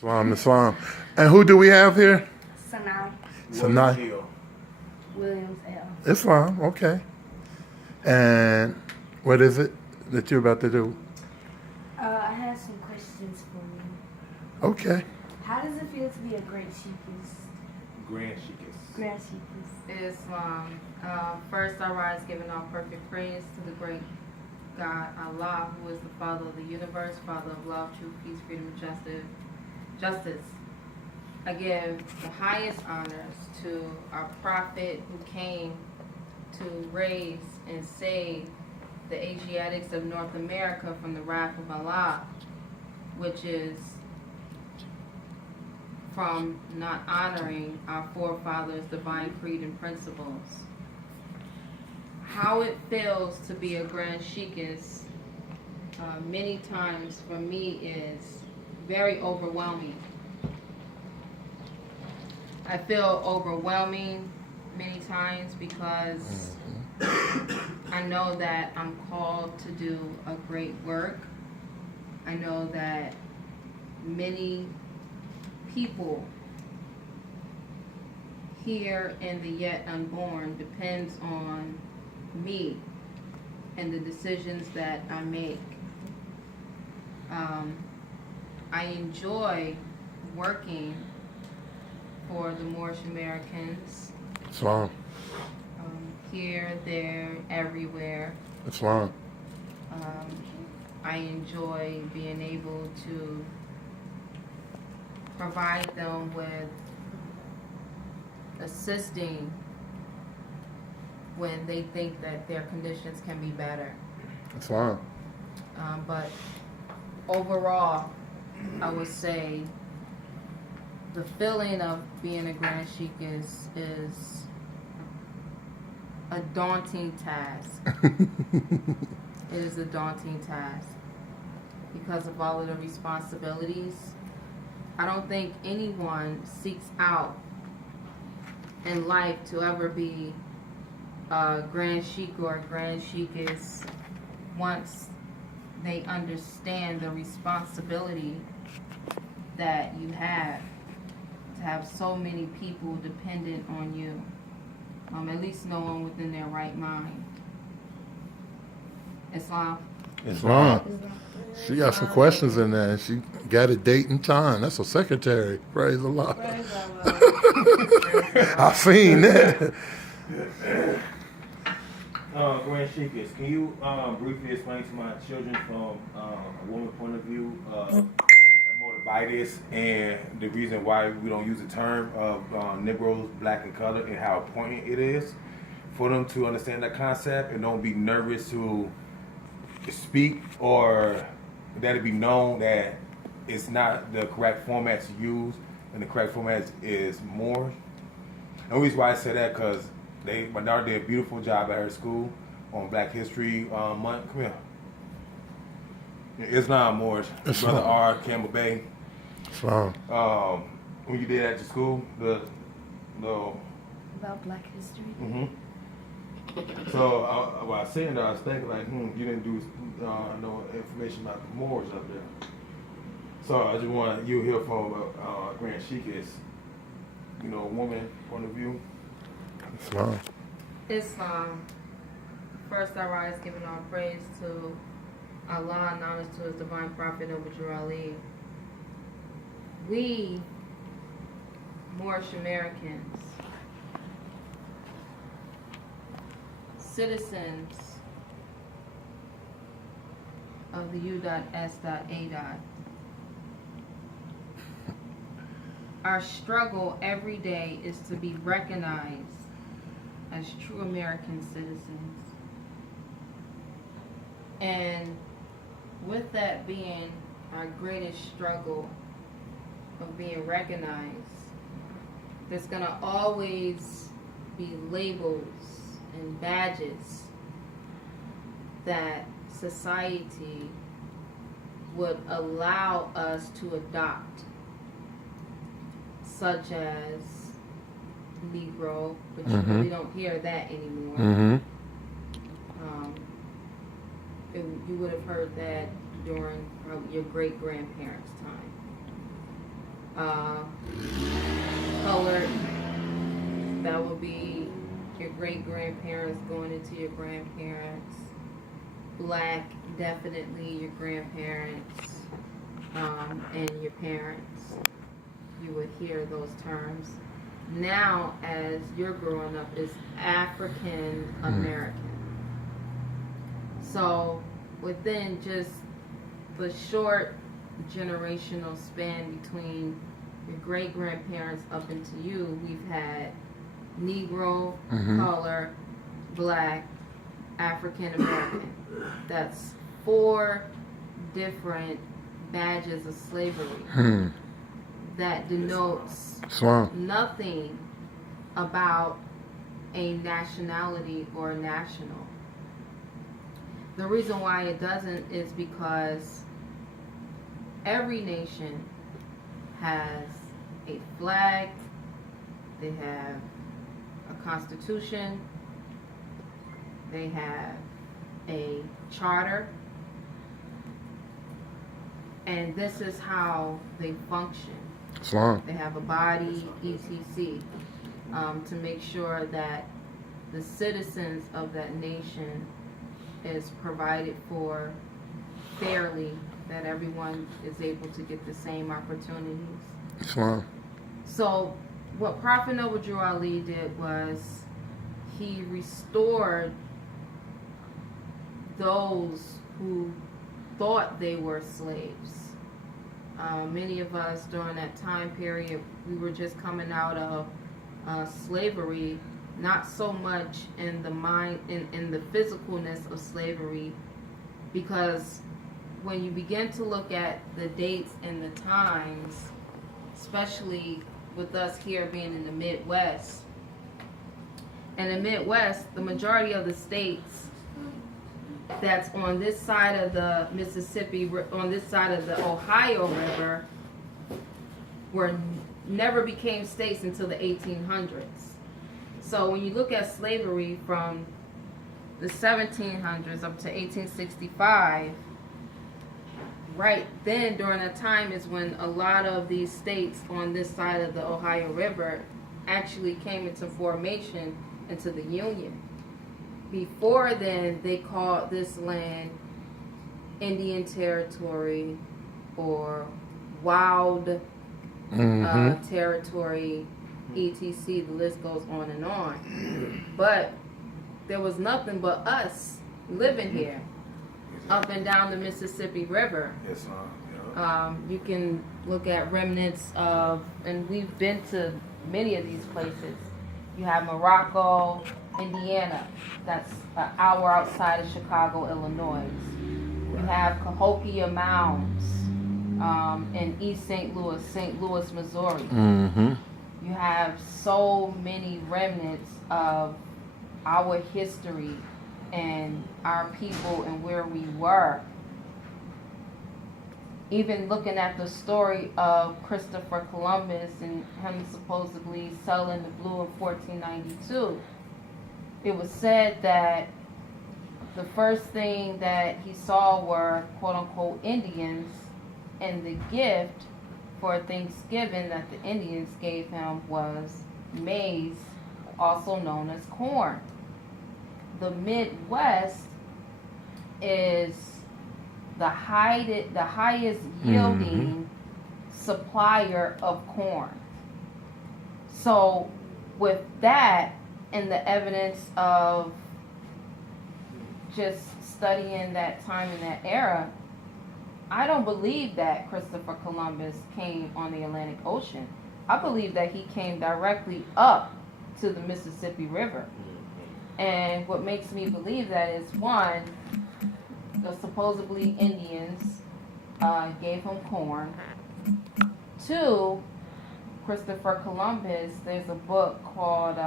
Islam, Islam. And who do we have here? Sanai Sanai. Williams L. Islam, okay. And what is it that you're about to do? I have some questions for you. Okay. How does it feel to be a great Sheikhist? Grand Sheikhist. Grand Sheikhist. Islam. First, I rise giving all perfect praise to the great God, Allah, who is the Father of the universe, Father of love, truth, peace, freedom, and justice. I give the highest honors to our prophet who came to raise and save the Asiatics of North America from the wrath of Allah, which is from not honoring our forefathers' divine creed and principles. How it feels to be a Grand Sheikhist many times for me is very overwhelming. I feel overwhelming many times because I know that I'm called to do a great work. I know that many people here in the yet unborn depends on me and the decisions that I make. I enjoy working for the Moorish Americans Islam. here, there, everywhere. Islam. I enjoy being able to provide them with assisting when they think that their conditions can be better. Islam. But overall, I would say the feeling of being a Grand Sheik is a daunting task. It is a daunting task because of all of the responsibilities. I don't think anyone seeks out in life to ever be a Grand Sheik or a Grand Sheikess once they understand the responsibility that you have to have so many people dependent on you. At least no one within their right mind. Islam. Islam. She got some questions in there. She got a date and time. That's a secretary. Praise Allah. Praise Allah. I seen that. Grand Sheikhist, can you briefly explain to my children from a woman's point of view motivitis and the reason why we don't use the term of Negroes, black and colored, and how important it is for them to understand that concept and don't be nervous to speak or that it be known that it's not the correct format to use and the correct format is more. The reason why I say that because my daughter did a beautiful job at her school on Black History Month. Come here. Islam Moorish, Brother R. Campbell Bay. Islam. When you did at your school, the About Black history. So while I was saying that, I was thinking like, you didn't do no information about the Moors up there. So I just want you to hear from Grand Sheikhist, woman point of view. Islam. Islam. First, I rise giving all praise to Allah and honors to His divine prophet Noble Ali. We, Moorish Americans, citizens of the U.S.A. Our struggle every day is to be recognized as true American citizens. And with that being our greatest struggle of being recognized, there's going to always be labels and badges that society would allow us to adopt, such as Negro, but you really don't hear that anymore. You would have heard that during your great-grandparents' time. Colored, that would be your great grandparents going into your grandparents. Black, definitely your grandparents and your parents. You would hear those terms. Now, as you're growing up, is African American. So, within just the short generational span between your great grandparents up into you, we've had Negro, color, Black, African American. That's 4 different badges of slavery that denotes nothing about a nationality or a national. The reason why it doesn't is because every nation has a flag, they have a constitution, they have a charter, and this is how they function. They have a body, etc., to make sure that the citizens of that nation is provided for fairly, that everyone is able to get the same opportunities. So what Prophet Noble Drew Ali did was he restored those who thought they were slaves. Many of us during that time period, we were just coming out of slavery, not so much in the mind, in the physicalness of slavery, because when you begin to look at the dates and the times, especially with us here being in the Midwest, the majority of the states that's on this side of the Mississippi, on this side of the Ohio River, never became states until the 1800s. So when you look at slavery from the 1700s up to 1865, right then during that time is when a lot of these states on this side of the Ohio River actually came into formation into the Union. Before then, they called this land Indian Territory or Wild Territory, etc. The list goes on and on. But there was nothing but us living here, up and down the Mississippi River. Yes, You can look at remnants of, and we've been to many of these places. You have Morocco, Indiana, that's an hour outside of Chicago, Illinois. You have Cahokia Mounds in East St. Louis, Missouri. You have so many remnants of our history and our people and where we were. Even looking at the story of Christopher Columbus and him supposedly sailing the blue in 1492, it was said that the first thing that he saw were quote-unquote Indians, and the gift for Thanksgiving that the Indians gave him was maize, also known as corn. The Midwest is the highest yielding supplier of corn. So with that and the evidence of just studying that time in that era, I don't believe that Christopher Columbus came on the Atlantic Ocean. I believe that he came directly up to the Mississippi River. And what makes me believe that is, one, the supposedly Indians gave him corn. 2, Christopher Columbus, there's a book called